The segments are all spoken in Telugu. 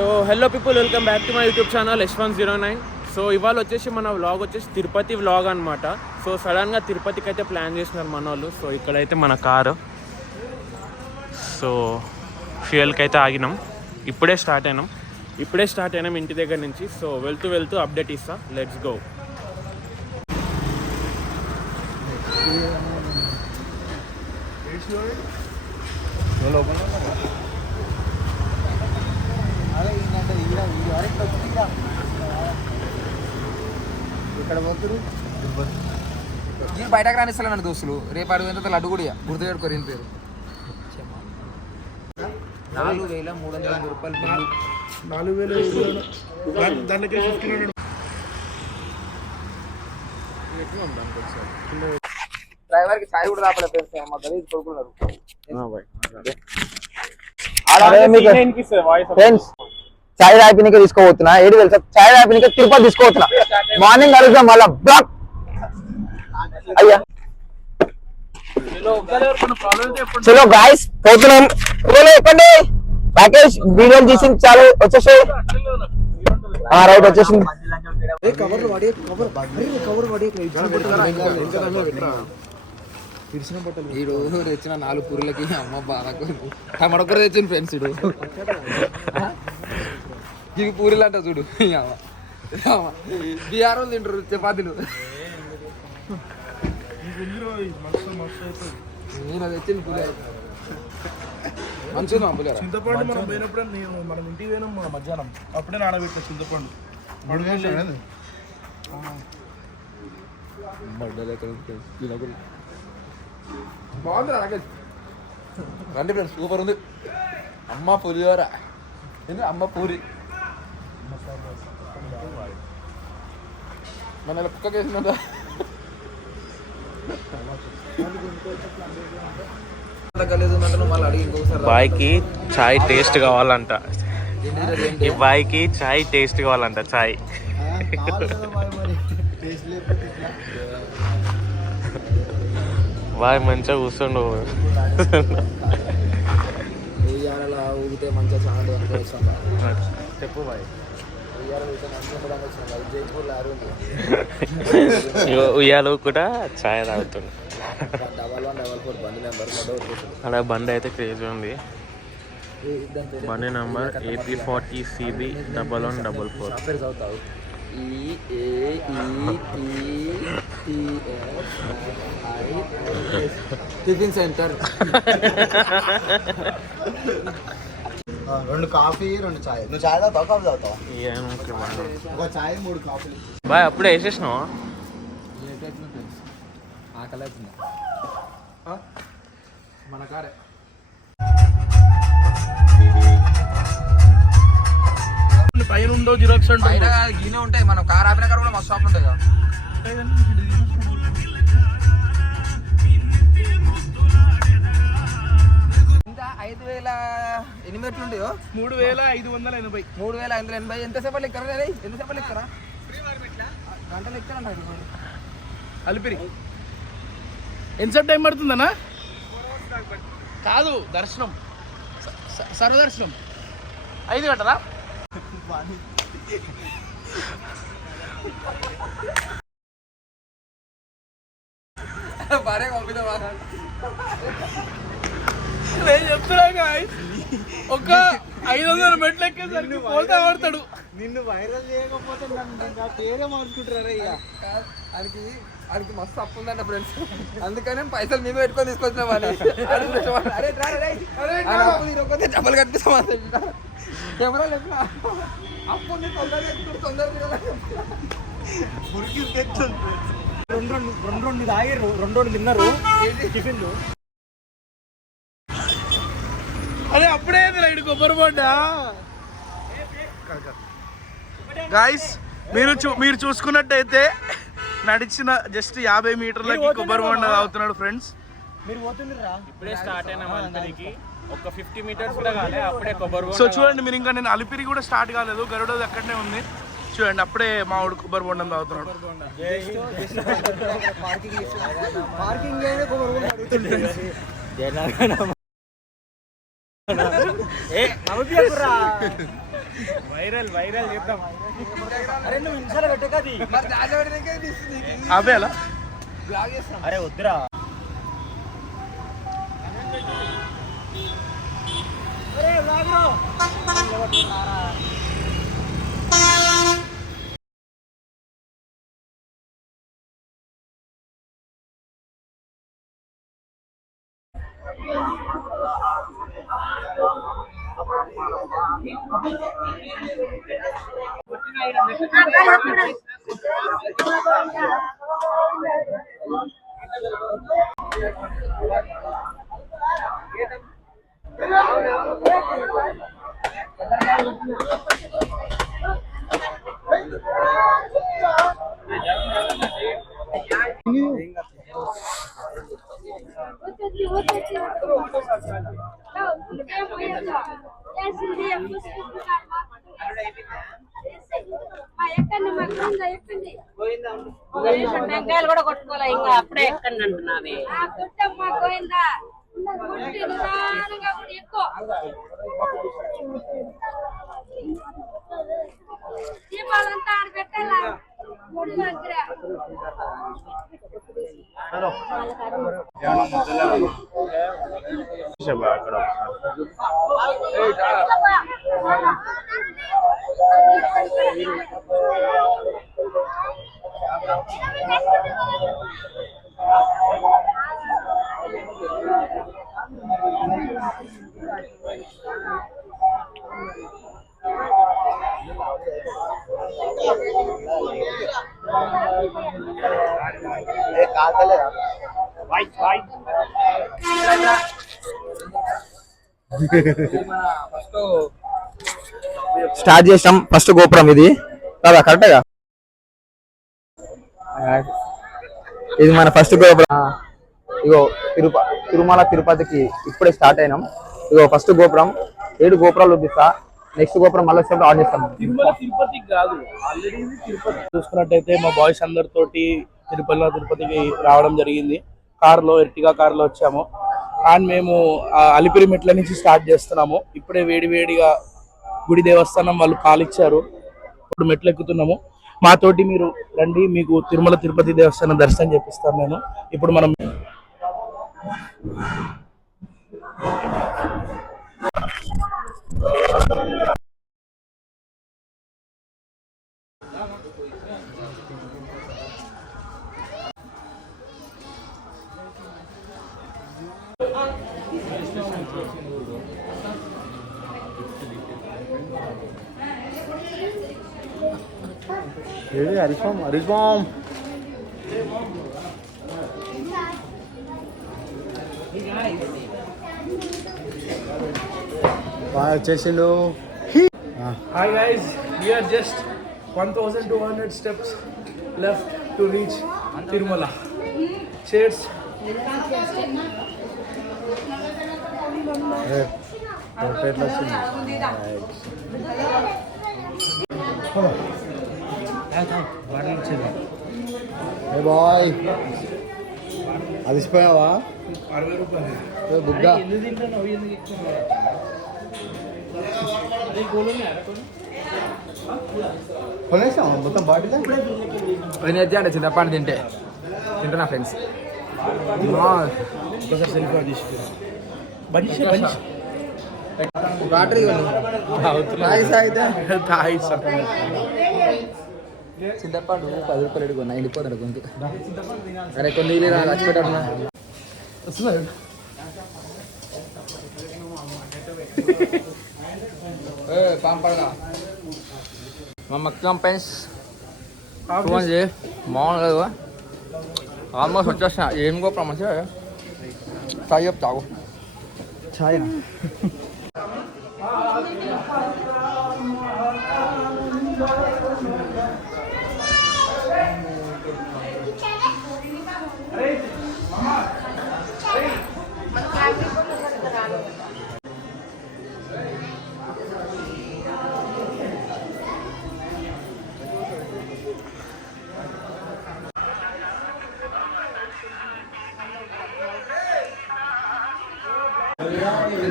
So hello people, welcome back to my YouTube channel H109. So ఇవాళ వచ్చేసి మన వ్లాగ్ వచ్చేసి తిరుపతి వ్లాగ్ అనమాట. సో సడన్గా తిరుపతికి అయితే ప్లాన్ చేసినారు మన వాళ్ళు. సో ఇక్కడైతే మన కారు, సో ఫ్యూయల్కి అయితే ఆగినాం. ఇప్పుడే స్టార్ట్ అయినాం ఇంటి దగ్గర నుంచి. సో వెళ్తూ అప్డేట్ ఇస్తా. Let's go. బయటకు రానిస్తలేను దోస్తులు. రేపు అడుగు ఎంత లడ్డు కూడా గుర్తుపెట్టుకోరు ఏం పేరు 4,300 రూపాయలు. 4,000 డ్రైవర్ కి చాయ్ కూడా రాపలేదు మా గలీజ్ కొడుకున్నారు. చాయ్ రాపినికే తీసుకోబోతున్నా. ఏడు తెలుసా, చాయ్ రాపినికే తిరుపతి తీసుకోబోతున్నా. మార్నింగ్ కలుద్దాం మళ్ళా బ్లాక్. అయ్యా చలో గాయస్ పోతున్నాం. ఎక్కండి. ప్యాకేజ్ వీడియోలు తీసి చాలు వచ్చేసి రైట్ వచ్చేసింది. ఈ రోజు తెచ్చిన 4 పూరులకి అమ్మ బాధకు టమాటో తెచ్చిన ఫ్రెండ్స్. ఇవి పూరీలు అంట చూడు. బీహార్ వాళ్ళు తింటారు చపాతీలు. నేను తెచ్చిన పూరి మంచిగా పులిహార. చింతపండు మనం పోయినప్పుడు మనం ఇంటికి పోయినాం మధ్యాహ్నం. అప్పుడే నానబెట్టా చింతపండు. బాగుంది రాకేష్. రండి ఫ్రెండ్స్, సూపర్ ఉంది. అమ్మ పులిహోర, అమ్మ పూరి. మన కుక్కకి వేసినంత బాయ్కి చాయ్ టేస్ట్ కావాలంట. ఈ బాయ్కి చాయ్ టేస్ట్ కావాలంట. చాయ్ బాయ్ మంచిగా కూర్చోండు. ఊగితే మంచిగా చాలా చెప్పు బాయ్. ఉయ్యాలు కూడా చాయ్ తాగుతుంది. అలా బండి అయితే క్రేజీ ఉంది. బండి number AP40CB 1144. Tiffin centre. 2 coffee 2 చాయ్. నువ్వు చాయ్ తాగుతావు, కాఫీ తాగుతావు? ఒక చాయ్ 3 కాఫీలు. బాయ్ అప్పుడే వేసేసినావా? ఆకలి అవుతుంది మన కారే. పైన ఉండవు జిరాక్స్ అంటే గీనే ఉంటాయి. మనం కార్ ఆపిన కాడ కూడా మస్తు షాప్ ఉంటాయి కదా. ఇంకా 5,000 ఎన్ని ఉంటాయో. 3,580. 3,580. ఎంతసేపు లెక్కరా? ఎంతసేపు లెక్కరా? గంటలు ఎక్కరంట అలిపిరి. ఎంతసేపు టైం పడుతుందన్నా? కాదు, దర్శనం సర్వదర్శనం 5 గంటలా? బాగా పంపిదా బాగా. నేను చెప్తున్నా ఒక 500 మెట్లు ఎక్కేసరికి పోతా పడతాడు. నిన్ను వైరల్ చేయకపోతే నన్ను పేరే మార్చుకుంటారా? ఇక ఆయనకి మస్తు అప్పు ఉందంట ఫ్రెండ్స్. అందుకని పైసలు మేమే పెట్టుకొని తీసుకొచ్చిన వాళ్ళు. డబ్బులు కనిపిస్తాం కెమెరా లేకుండా అప్పు తొందరగా 2 తాగారు, 2 తిన్నారు టిఫిన్లు. అదే అప్పుడే రైడ్ కొబ్బరి బొడ్డ. గాయస్ మీరు చూసుకున్నట్టయితే నడిచిన జస్ట్ 50 మీటర్లకి కొబ్బరి బొండ తాగుతున్నాడు ఫ్రెండ్స్. ఇప్పుడే స్టార్ట్ అయినా అలిపిరికి. ఒక 50 మీటర్స్ కూడా కాలే అప్పుడే కొబ్బరి బొండ. సో చూడండి మీరు, ఇంకా నేను అలిపిరి కూడా స్టార్ట్ కాలేదు. గరుడది అక్కడనే ఉంది. చూడండి అప్పుడే మా వాడు కొబ్బరి బొండం తాగుతున్నాడు. వైరల్ వైరల్ చేద్దాం. అరే నువ్వు ఇన్స్టాలో పెట్టే కది మరి దాని పెట్టే తీస్తుంది ఆపేయాలా? బ్లాగ్ చేస్తా. అరే వద్దురా. టెంకాయలు కూడా కొట్టుకోలే ఇంకా అప్పుడే ఎక్కండి అంటున్నావే. దీపాలంతా ఆడబెట్టాల గుడి దగ్గర. స్టార్ట్ చేసాం. ఫస్ట్ గోపురం ఇది కదా, కరెక్టేగా? ఇది మన ఫస్ట్ గోపురం. ఇగో తిరుమల తిరుపతికి ఇప్పుడే స్టార్ట్ అయినాం. ఇగో ఫస్ట్ గోపురం. 7 గోపురాలు చూపిస్తా. నెక్స్ట్ గోపురం మళ్ళీ వచ్చేప్పుడు ఆన్ చేస్తాం. తిరుమల తిరుపతికి కాదు, ఆల్రెడీ తిరుపతి. చూసుకున్నట్టయితే మా బాయ్స్ అందరితోటి తిరుపతికి రావడం జరిగింది. కార్లో, ఎర్టిగా కార్లో వచ్చాము. అండ్ మేము అలిపిరి మెట్ల నుంచి స్టార్ట్ చేస్తున్నాము. ఇప్పుడే వేడివేడిగా గుడి దేవస్థానం వాళ్ళు కాలిచ్చారు. ఇప్పుడు మెట్లు ఎక్కుతున్నాము. మాతోటి మీరు రండి, మీకు తిరుమల తిరుపతి దేవస్థానం దర్శనం చేపిస్తాను నేను. ఇప్పుడు మనం హరీష్ బామ్ బాగా వచ్చేసిండు. Hi guys, we are just 1200 steps left to reach Tirumala. Cheers. ఏ బాయ్, అలసిపోయావా? 60 రూపాయలు బుగ్గా ఎందుకు తింటాను? అవి ఎందుకు ఇస్తున్నావు? కొనేసాం మొత్తం బాటిల్. నేనైతే అంటే చింతపండు తింటున్నా ఫ్రెండ్స్. ఒకసారి సెల్ఫీ తీసుకురా. బ్యాటరీ చింతపండు 10 రూపాయలు కొన్నా, వెళ్ళిపోతాడు గొంతు. అరే కొన్ని రాసిపెట్టా వస్తున్నాడు. పాంపడగా మా మొత్తం ఫ్రెండ్స్ చూడండి, బాగుంది కదా. ఆల్మోస్ట్ వచ్చేసిన. ఏం గోపురం మంచిగా చాయ్ చెప్తావు. చాయ్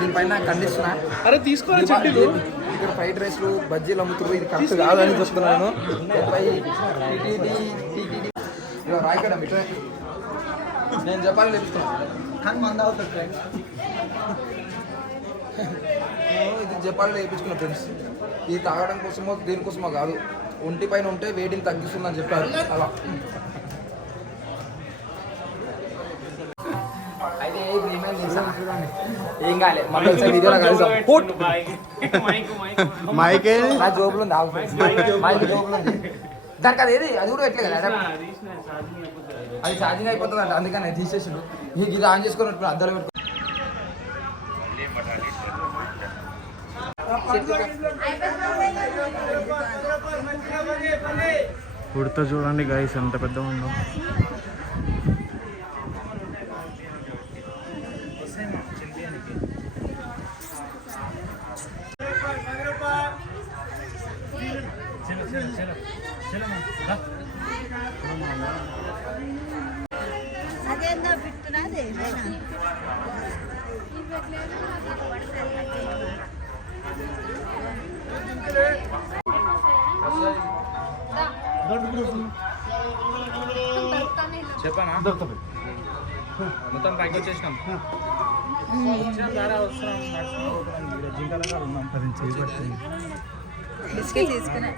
దీనిపైన ఖండిస్తున్నా. అరే తీసుకోవాలి చెట్టు. ఇక్కడ ఫ్రైడ్ రైస్లు బజ్జీలు అమ్ముతున్నారు. ఇది కరెక్ట్ కాదని చెప్తున్నాను. రాయకడ నేను చెప్పాలని చెప్తున్నాను కానీ మంద అవుతుంది. ఇది జపాన్లో వేయించుకున్న ఫ్రెండ్స్. ఇది తాగడం కోసమో దేనికోసమో కాదు, ఒంటి పైన ఉంటే వేడిని తగ్గిస్తుందని చెప్పారు. అలా అయితే ఏం కాలేదు. మన వీడియోలో కలిసాం. నా జోబులు ఉంది, జోబులు ఉంది దానికి. అది ఏది అది కూడా ఎట్లే కదా, అది ఛార్జింగ్ అయిపోతుంది అంట. అందుకని తీసేసిండు. ఇది ఆన్ చేసుకున్నట్టు అద్దాలు పెట్టుకో. ఉడత చూడండి గైస్ ఎంత పెద్ద ఉందో. చెప్పనా మొత్తం పైకి వచ్చేసినాం. బిస్కెట్ తీసుకున్నా.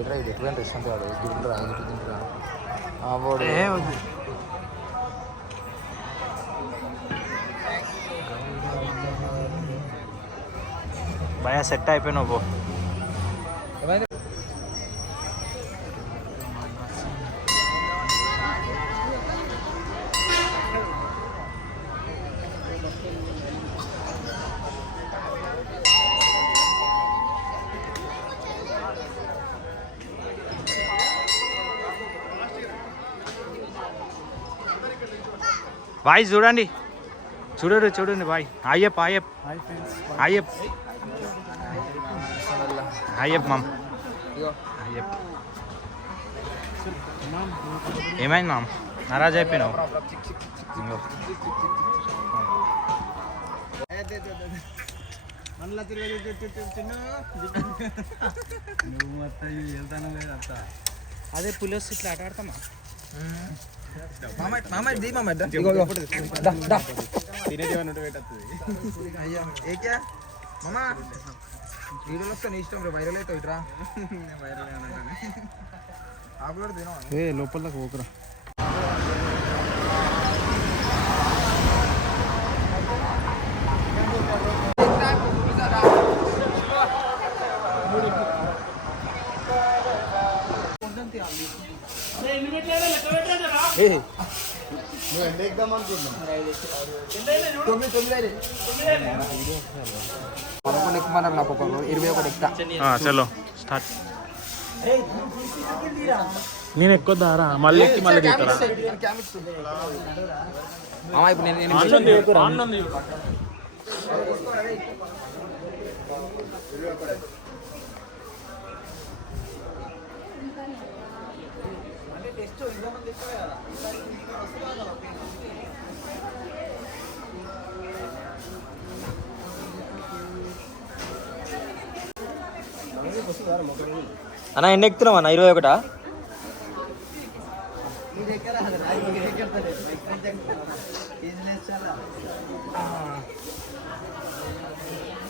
ఎటువంటి రెస్టారెంట్ వాడు తింటురా తింటురా భయ సెట్ అయిపోయినావు పో. బాయ్ చూడండి చూడండి చూడండి బాయ్. అయ్యప్ప అయ్యప్ప అయ్యప్ప అయ్యప్ప మామ్ అయ్యప్ప. ఏమైంది మామ్, నారాజ్ అయిపోయినావు? అదే పులిస్ ఇట్లా ఆట ఆడతామా? వీడియోలో వస్తే నీ ఇష్టం, వైరల్ అవుతావు. ఇట్రా లోపల పోకురా. ఎక్కుమన్నారు నాకు 21 ఎక్కుతా. చలో స్టార్ట్. నేను ఎక్కువ దారా మళ్ళీ ఎక్కి మళ్ళీ దిగుతారా? ఇప్పుడు నేను అన్న ఎన్ని ఎక్కుతున్నావు అన్న? 21.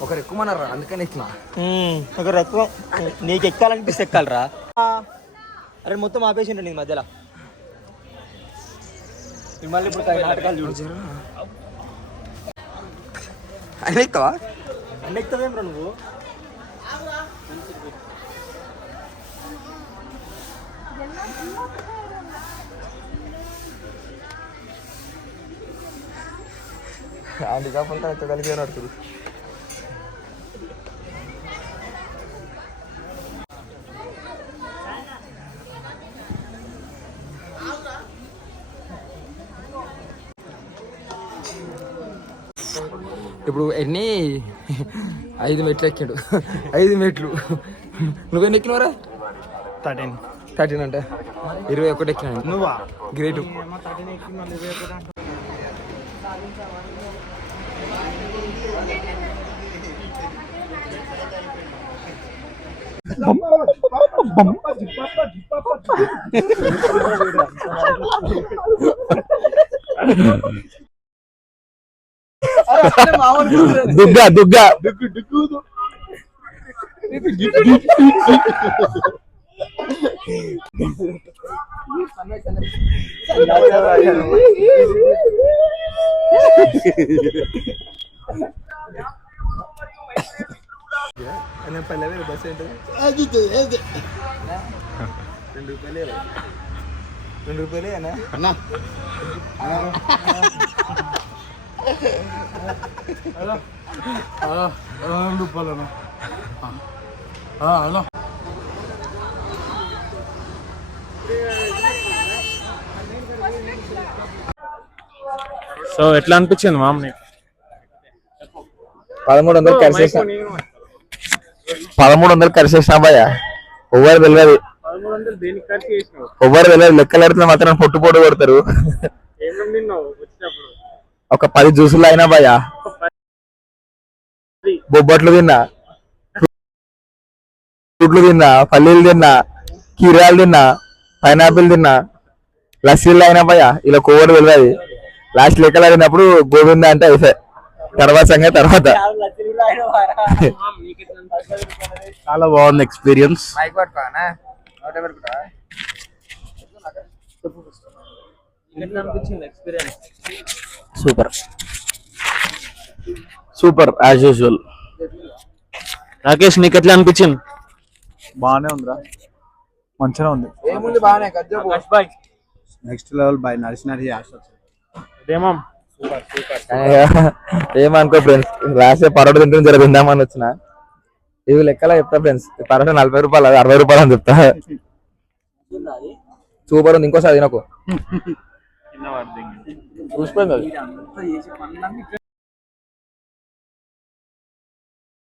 ఒకరు ఎక్కువమన్నారా అందుకని ఎక్కినా. ఒకరు ఎక్కువ నీకు ఎక్కాలనిపిస్తే ఎక్కాలరా. అరే మొత్తం ఆపేసిండు నీ మధ్యలో. మళ్ళీ ఇప్పుడు నాటకాలు చూడు. అన్నీ ఎక్కుతావా? అన్ని ఎక్కుతావేం రా నువ్వు? అది కాకుండా కలిగి నడుతుంది. ఇప్పుడు ఎన్ని 5 మెట్లు ఎక్కాడు 5 మెట్లు నువ్వెన్ని ఎక్కినవరా 13 అంటే 21 ఎక్కినా నువ్వా గ్రేట్ దుగ్గా దుగ్గా బస్ ఏంటి 2 రూపాయలే అన్నా సో ఎట్లా అనిపించింది మామని 1300 ఖర్చు 1300 ఖర్చు చేసినా భయ్య ఎవరు తెలియదు లెక్కలు ఆడితే మాత్రం పొట్టు కొడతారు ఒక 10 జ్యూసులు అయినా భయ్య బొబ్బట్లు తిన్నా ఫ్రూట్లు తిన్నా పల్లీలు తిన్నా కీరాలు తిన్నా పైనాపిల్ తిన్నా లస్సీలు అయినా భయ్య ఇలా కొవ్వరు తెలియదు లాస్ట్ లెక్కలు ఆడినప్పుడు గోవిందా అంటే అయిపోయి తర్వాత సంగతి తర్వాత చాలా బాగుంది experience. Super super as usual. Rakesh నీకు ఎట్లా అనిపించింది? బాగానే ఉందిరా, మంచిగా ఉంది. ఏముంది బాగానే నెక్స్ట్ లెవెల్ బై నడిచినది ఏమనుకో ఫ్రెండ్స్, రాసే పరోటా తింటే జర తిందామని వచ్చిన. ఇవి లెక్కలా చెప్తా ఫ్రెండ్స్, పరోటా 40 రూపాయలు 60 రూపాయలు అని చెప్తా. సూపర్ ఉంది, ఇంకోసారి తినకు.